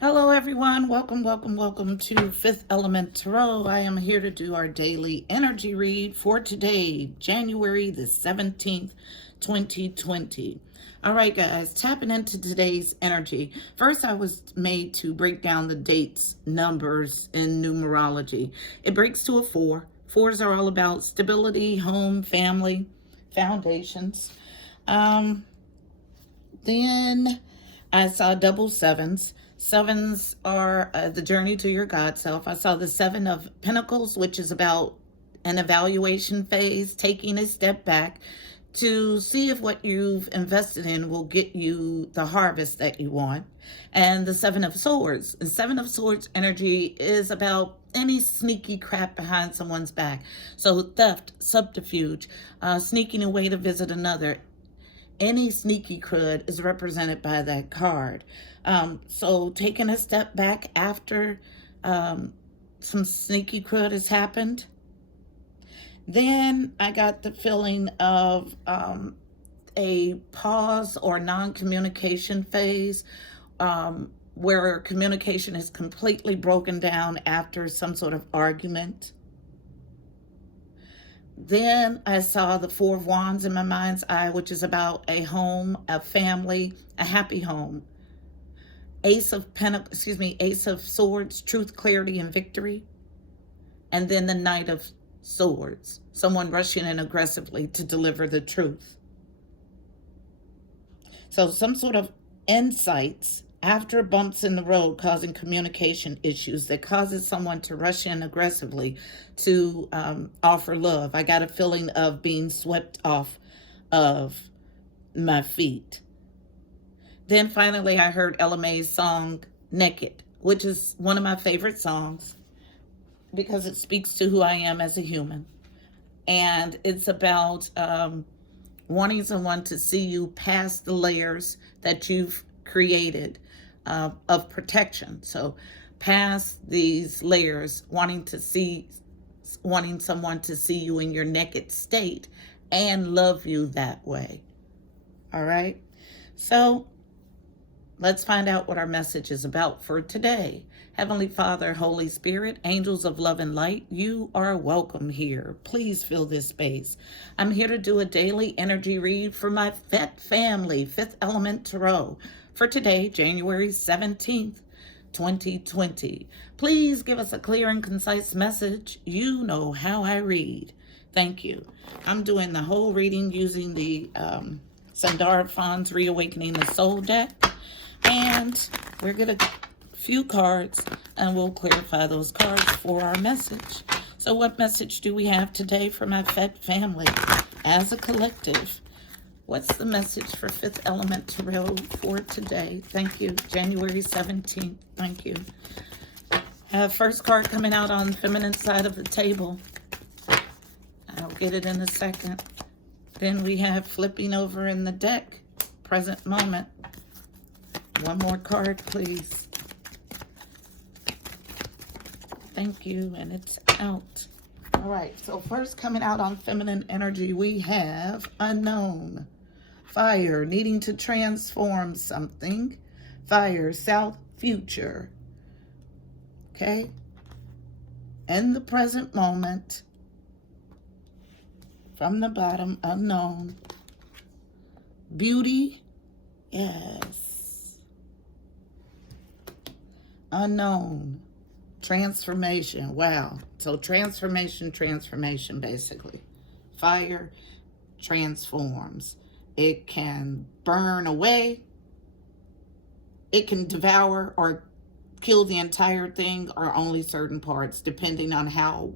Hello, everyone. Welcome to Fifth Element Tarot. I am here to do our daily energy read for today, January the 17th, 2020. All right, guys, tapping into today's energy. First, I was made to break down the dates, numbers in numerology. It breaks to a 4. Fours are all about stability, home, family, foundations. Then I saw double sevens. Sevens are the journey to your God self. I saw the Seven of Pentacles, which is about an evaluation phase, taking a step back to see if what you've invested in will get you the harvest that you want. And the Seven of Swords. The Seven of Swords energy is about any sneaky crap behind someone's back. So theft, subterfuge, sneaking away to visit another. Any sneaky crud is represented by that card. So taking a step back after some sneaky crud has happened. Then I got the feeling of a pause or non-communication phase where communication is completely broken down after some sort of argument. Then I saw the Four of Wands in my mind's eye, which is about a home, a family, a happy home. Ace of Swords, truth, clarity, and victory. And then the Knight of Swords, someone rushing in aggressively to deliver the truth. So some sort of insights after bumps in the road causing communication issues that causes someone to rush in aggressively to offer love. I got a feeling of being swept off of my feet. Then finally I heard Ella Mae's song Naked, which is one of my favorite songs because it speaks to who I am as a human. And it's about wanting someone to see you past the layers that you've created of protection. So past these layers, wanting someone to see you in your naked state and love you that way. All right. So let's find out what our message is about for today. Heavenly Father, Holy Spirit, angels of love and light, you are welcome here. Please fill this space. I'm here to do a daily energy read for my FET family, Fifth Element Tarot, for today, January 17th, 2020. Please give us a clear and concise message. You know how I read. Thank you. I'm doing the whole reading using the Standout Reawakening the Soul deck. And we're going to few cards and we'll clarify those cards for our message. So what message do we have today for my FET family as a collective? What's the message for Fifth Element Tarot for today? Thank you. January 17th. Thank you. First card coming out on the feminine side of the table. I'll get it in a second. Then we have flipping over in the deck, present moment. One more card, please. Thank you, and it's out. All right, so first coming out on feminine energy, we have unknown. Fire, needing to transform something. Fire, south, future. Okay? In the present moment. From the bottom, unknown. Beauty, yes. Unknown. Transformation, wow. So transformation, basically. Fire transforms. It can burn away. It can devour or kill the entire thing or only certain parts, depending on how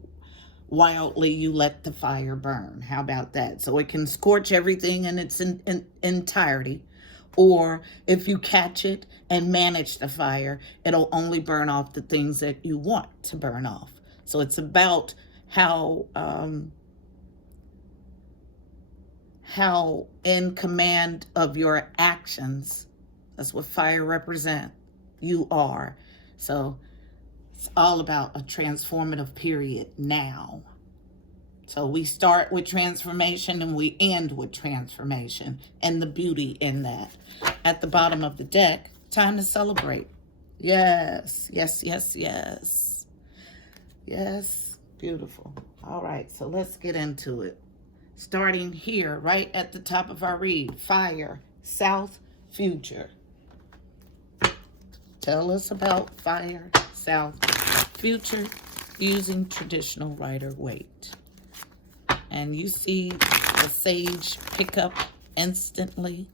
wildly you let the fire burn. How about that? So it can scorch everything in its entirety. Or if you catch it and manage the fire, it'll only burn off the things that you want to burn off. So it's about how in command of your actions, that's what fire represents, you are. So it's all about a transformative period now. So we start with transformation and we end with transformation and the beauty in that. At the bottom of the deck, time to celebrate. Yes, yes, yes, yes. Yes, beautiful. All right, so let's get into it. Starting here, right at the top of our read, fire, south, future. Tell us about fire, south, future, using traditional Rider-Waite. And you see the sage pick up instantly.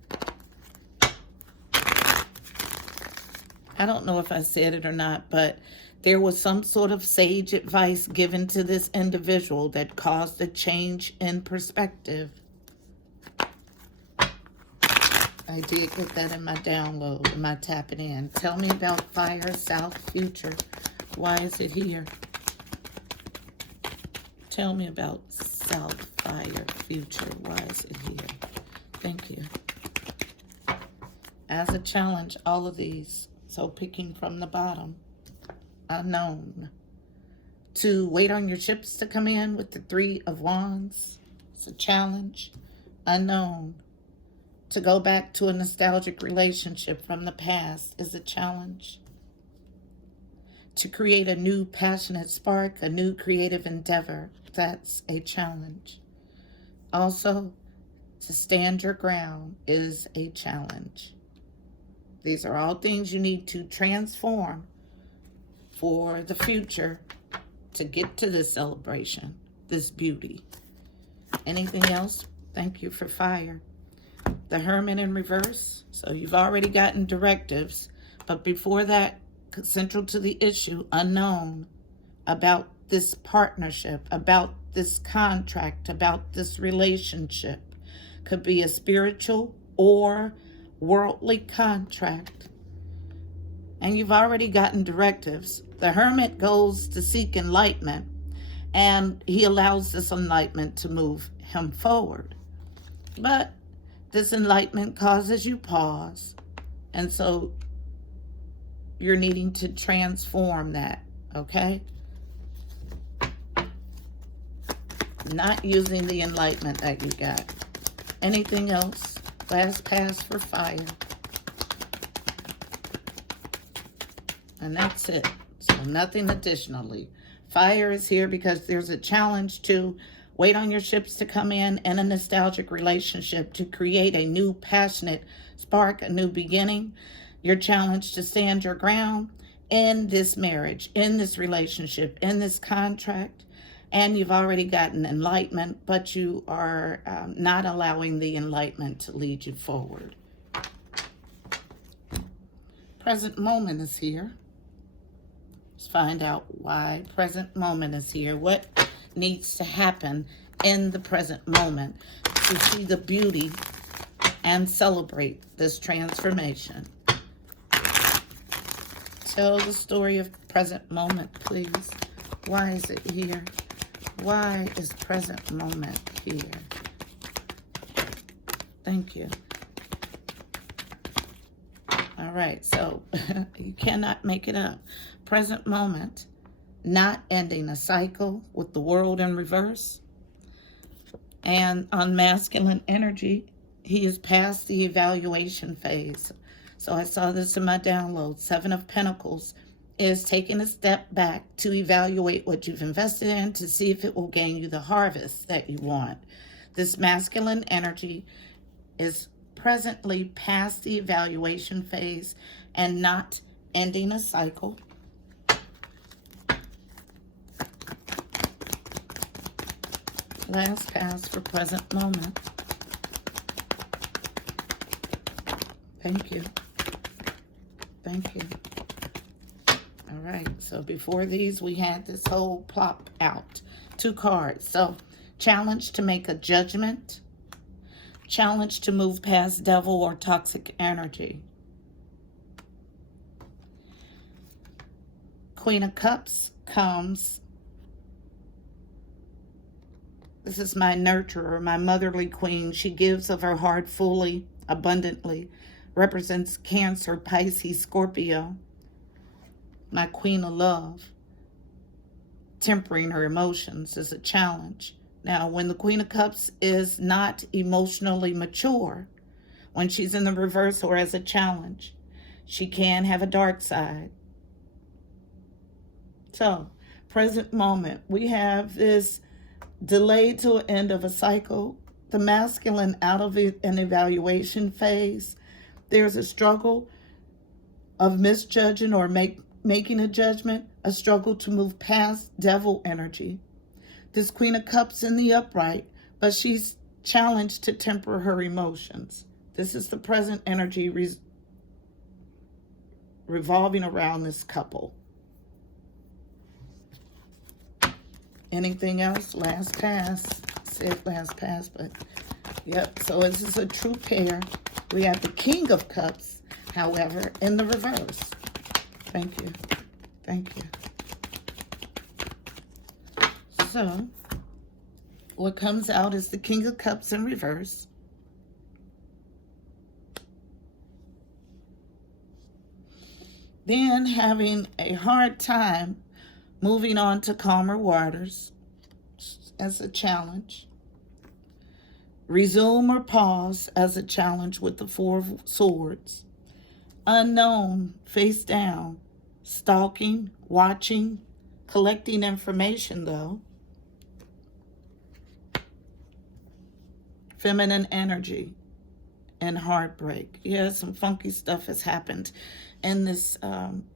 I don't know if I said it or not, but there was some sort of sage advice given to this individual that caused a change in perspective. I did get that in my download, in my tapping in. Tell me about fire, south, future. Why is it here? Tell me about south, fire, future. Why is it here? Thank you. As a challenge, all of these. So picking from the bottom, unknown. To wait on your ships to come in with the 3 of Wands. It's a challenge. Unknown. To go back to a nostalgic relationship from the past is a challenge. To create a new passionate spark, a new creative endeavor, that's a challenge. Also, to stand your ground is a challenge. These are all things you need to transform for the future to get to this celebration, this beauty. Anything else? Thank you for fire. The Hermit in reverse. So you've already gotten directives, but before that, central to the issue, unknown, about this partnership, about this contract, about this relationship. Could be a spiritual or worldly contract. And you've already gotten directives. The Hermit goes to seek enlightenment, and he allows this enlightenment to move him forward. But this enlightenment causes you pause, and so you're needing to transform that, okay? Not using the enlightenment that you got. Anything else? Last pass for fire. And that's it. So nothing additionally. Fire is here because there's a challenge to wait on your ships to come in a nostalgic relationship to create a new passionate spark, a new beginning. Your challenge to stand your ground in this marriage, in this relationship, in this contract. And you've already gotten enlightenment, but you are not allowing the enlightenment to lead you forward. Present moment is here. Let's find out why present moment is here. What needs to happen in the present moment to see the beauty and celebrate this transformation? Tell the story of present moment, please. Why is it here? Why is present moment here? Thank you. All right, so you cannot make it up. Present moment, not ending a cycle with the world in reverse. And on masculine energy, he is past the evaluation phase. So I saw this in my download. 7 of Pentacles is taking a step back to evaluate what you've invested in to see if it will gain you the harvest that you want. This masculine energy is presently past the evaluation phase and not ending a cycle. Last pass for present moment. Thank you. Thank you. All right, so before these, we had this whole plop out. 2 cards. So, challenge to make a judgment. Challenge to move past devil or toxic energy. Queen of Cups comes. This is my nurturer, my motherly queen. She gives of her heart fully, abundantly. Represents Cancer, Pisces, Scorpio. My queen of love. Tempering her emotions is a challenge. Now, when the Queen of Cups is not emotionally mature, when she's in the reverse or as a challenge, She can have a dark side. So, present moment, we have this delayed to an end of a cycle, the masculine out of an evaluation phase. There's a struggle of misjudging or making a judgment, a struggle to move past devil energy. This Queen of Cups in the upright, but she's challenged to temper her emotions. This is the present energy revolving around this couple. Anything else? Last pass. Said last pass, but yep. So this is a true pair. We have the King of Cups, however, in the reverse. Thank you. Thank you. So, what comes out is the King of Cups in reverse. Then having a hard time moving on to calmer waters as a challenge. Resume or pause as a challenge with the Four of Swords. Unknown, face down, stalking, watching, collecting information though. Feminine energy and heartbreak. Yeah, some funky stuff has happened in this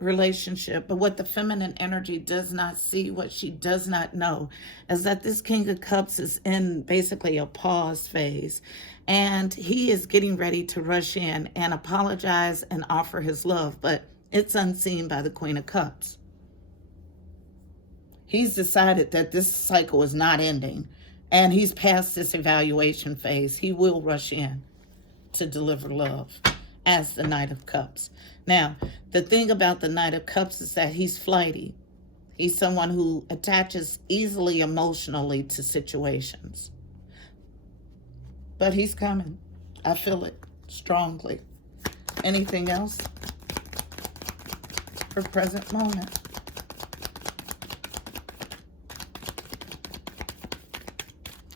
relationship. But what the feminine energy does not see, what she does not know, is that this King of Cups is in basically a pause phase. And he is getting ready to rush in and apologize and offer his love. But it's unseen by the Queen of Cups. He's decided that this cycle is not ending. And he's past this evaluation phase. He will rush in to deliver love as the Knight of Cups. Now, the thing about the Knight of Cups is that he's flighty. He's someone who attaches easily emotionally to situations. But he's coming. I feel it strongly. Anything else for present moment?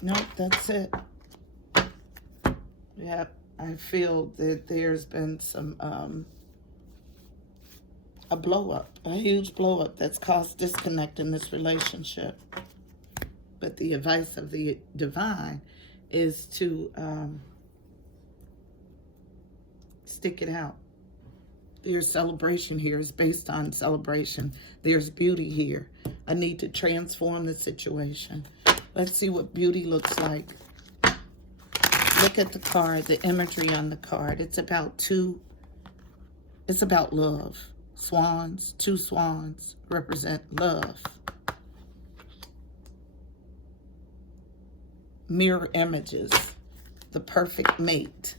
Nope, that's it. Yep, I feel that there's been some, a blow up, a huge blow up that's caused disconnect in this relationship. But the advice of the divine is to stick it out. There's celebration here. It's based on celebration. There's beauty here. I need to transform the situation. Let's see what beauty looks like. Look at the card, the imagery on the card. It's about love. Swans, two swans represent love. Mirror images, the perfect mate.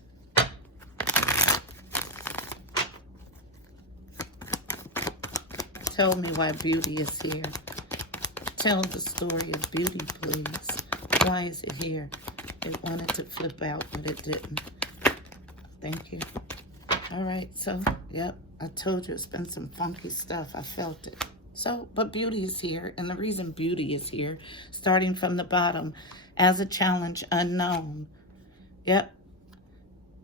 Tell me why beauty is here. Tell the story of beauty, please. Why is it here? It wanted to flip out, but it didn't. Thank you. All right, so, yep, I told you it's been some funky stuff. I felt it. So, but beauty is here, and the reason beauty is here, starting from the bottom, as a challenge unknown. Yep,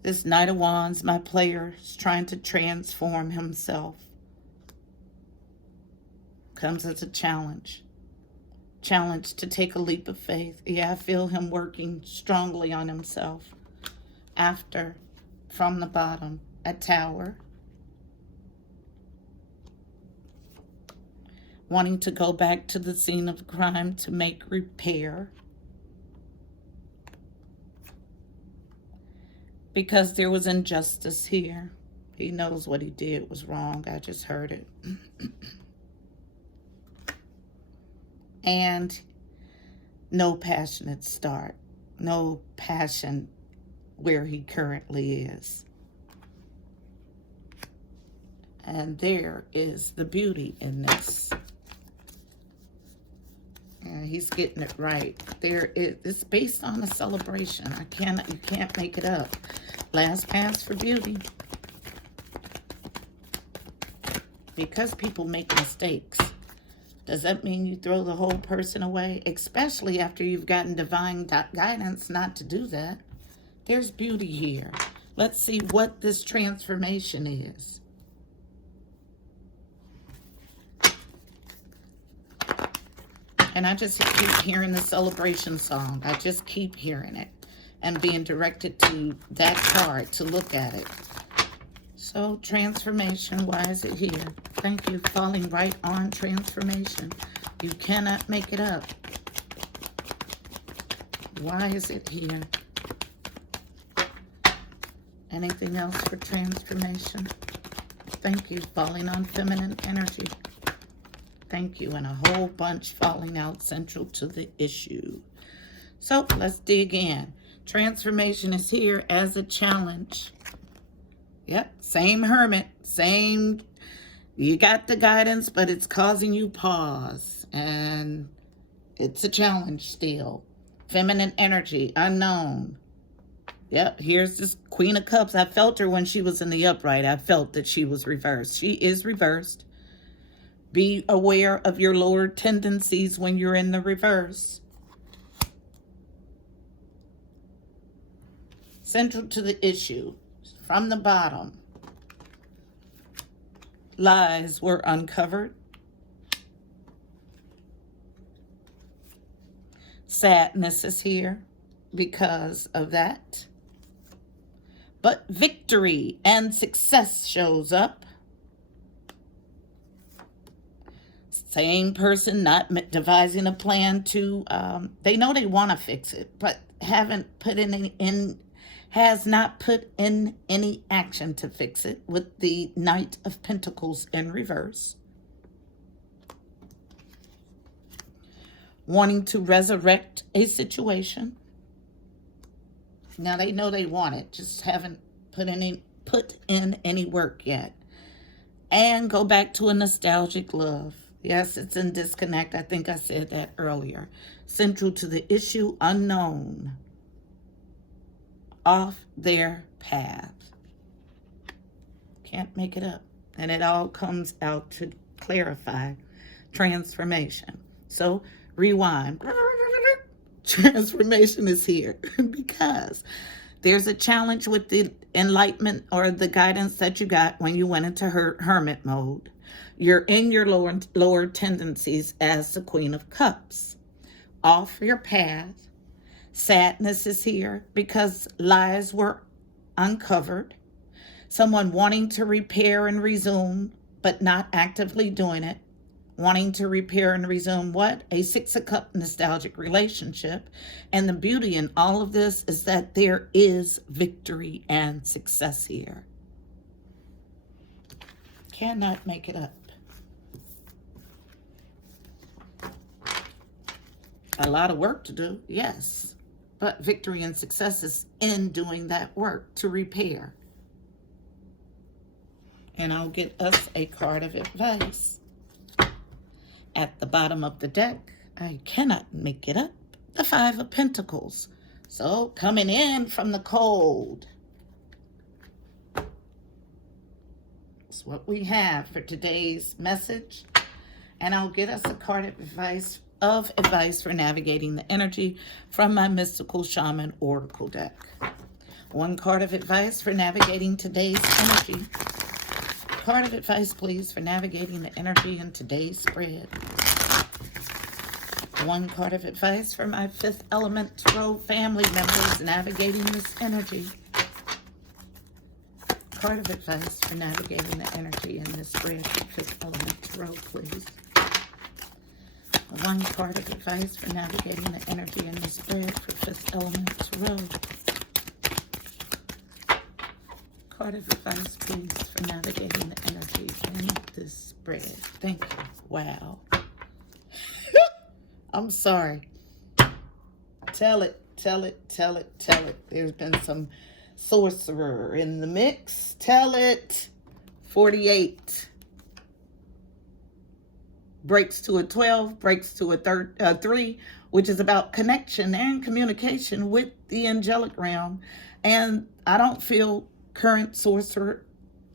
this Knight of Wands, my player, is trying to transform himself. Comes as a challenge. Challenge to take a leap of faith. Yeah, I feel him working strongly on himself. After, from the bottom, a Tower. Wanting to go back to the scene of crime to make repair. Because there was injustice here. He knows what he did was wrong. I just heard it. And no passionate start. No passion where he currently is. And there is the beauty in this. And he's getting it right. It's based on a celebration. You can't make it up. Last pass for beauty. Because people make mistakes. Does that mean you throw the whole person away? Especially after you've gotten divine guidance not to do that. There's beauty here. Let's see what this transformation is. And I just keep hearing the celebration song. I just keep hearing it and being directed to that card to look at it. So, transformation, why is it here? Thank you, falling right on transformation. You cannot make it up. Why is it here? Anything else for transformation? Thank you, falling on feminine energy. Thank you, and a whole bunch falling out central to the issue. So, let's dig in. Transformation is here as a challenge. Yep, same hermit, same, you got the guidance, but it's causing you pause. And it's a challenge still. Feminine energy, unknown. Yep, here's this Queen of Cups. I felt her when she was in the upright. I felt that she was reversed. She is reversed. Be aware of your lower tendencies when you're in the reverse. Central to the issue. From the bottom, lies were uncovered. Sadness is here because of that. But victory and success shows up. Same person not devising a plan to, they know they want to fix it, but haven't put has not put in any action to fix it, with the Knight of Pentacles in reverse. Wanting to resurrect a situation. Now they know they want it, just haven't put in any work yet. And go back to a nostalgic love. Yes, it's in disconnect. I think I said that earlier. Central to the issue, unknown. Off their path. Can't make it up. And it all comes out to clarify transformation. So rewind. Transformation is here because there's a challenge with the enlightenment or the guidance that you got when you went into hermit mode. You're in your lower tendencies as the Queen of Cups. Off your path. Sadness is here because lies were uncovered. Someone wanting to repair and resume, but not actively doing it. Wanting to repair and resume what? A Six of Cups nostalgic relationship. And the beauty in all of this is that there is victory and success here. Cannot make it up. A lot of work to do, yes. But victory and success is in doing that work to repair. And I'll get us a card of advice. At the bottom of the deck, I cannot make it up, the Five of Pentacles. So coming in from the cold. That's what we have for today's message. And I'll get us a card of advice for navigating the energy from my Mystical Shaman Oracle deck. One card of advice for navigating today's energy. Card of advice, please, for navigating the energy in today's spread. One card of advice for my Fifth Element Tarot family members navigating this energy. Card of advice for navigating the energy in this spread for Fifth Element Tarot, please. One card of advice for navigating the energy in the spread for Fifth Element Tarot. Card of advice, please, for navigating the energy in this spread. Thank you. Wow. I'm sorry. Tell it. There's been some Sorcerer in the mix. Tell it. 48. Breaks to a 12, breaks to a 3, which is about connection and communication with the angelic realm. And I don't feel current Sorcerer.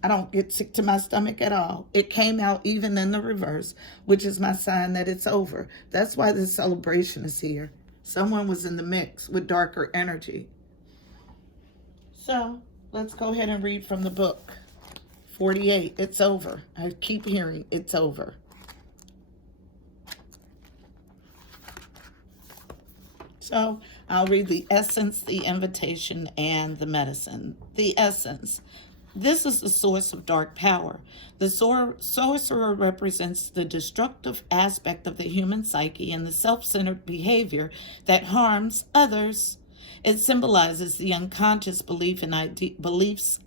I don't get sick to my stomach at all. It came out even in the reverse, which is my sign that it's over. That's why this celebration is here. Someone was in the mix with darker energy. So let's go ahead and read from the book. 48, it's over. I keep hearing it's over. So I'll read the essence, the invitation, and the medicine. The essence. This is the source of dark power. The sorcerer represents the destructive aspect of the human psyche and the self-centered behavior that harms others. It symbolizes the unconscious beliefs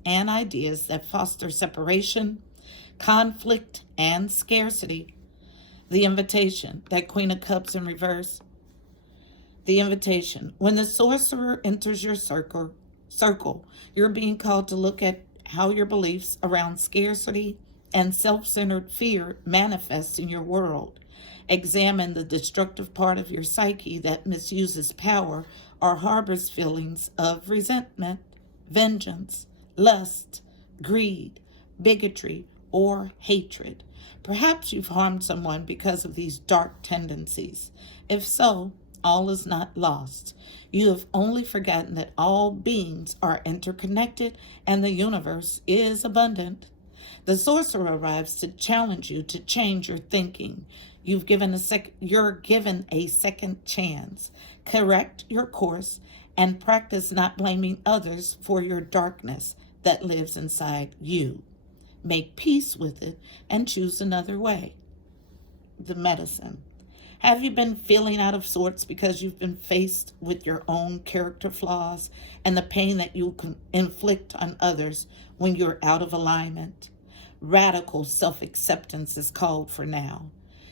and ideas that foster separation, conflict, and scarcity. The invitation, that Queen of Cups in reverse. The invitation. When the sorcerer enters your circle, you're being called to look at how your beliefs around scarcity and self-centered fear manifest in your world. Examine the destructive part of your psyche that misuses power or harbors feelings of resentment, vengeance, lust, greed, bigotry, or hatred. Perhaps you've harmed someone because of these dark tendencies. If so, all is not lost. You have only forgotten that all beings are interconnected and the universe is abundant. The sorcerer arrives to challenge you to change your thinking. You're given a second chance. Correct your course and practice not blaming others for your darkness that lives inside you. Make peace with it and choose another way. The medicine. Have you been feeling out of sorts because you've been faced with your own character flaws and the pain that you can inflict on others when you're out of alignment? Radical self-acceptance is called for now.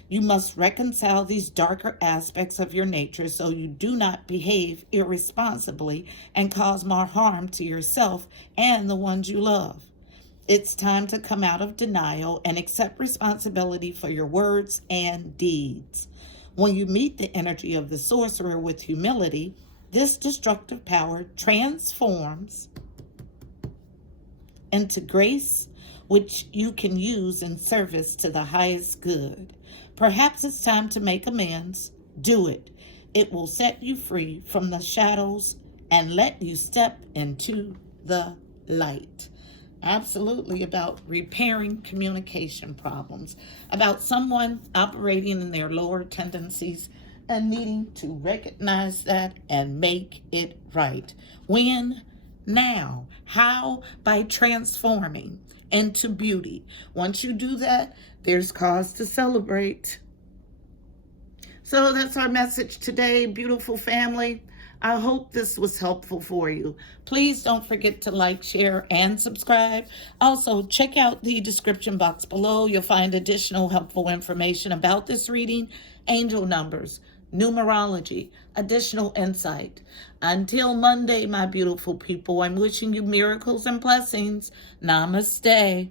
You must reconcile these darker aspects of your nature so you do not behave irresponsibly and cause more harm to yourself and the ones you love. It's time to come out of denial and accept responsibility for your words and deeds. When you meet the energy of the sorcerer with humility, this destructive power transforms into grace, which you can use in service to the highest good. Perhaps it's time to make amends. Do it. It will set you free from the shadows and let you step into the light. Absolutely about repairing communication problems, about someone operating in their lower tendencies and needing to recognize that and make it right. When? Now. How? By transforming into beauty. Once you do that, there's cause to celebrate. So that's our message today, beautiful family. I hope this was helpful for you. Please don't forget to like, share, and subscribe. Also, check out the description box below. You'll find additional helpful information about this reading, angel numbers, numerology, additional insight. Until Monday, my beautiful people, I'm wishing you miracles and blessings. Namaste.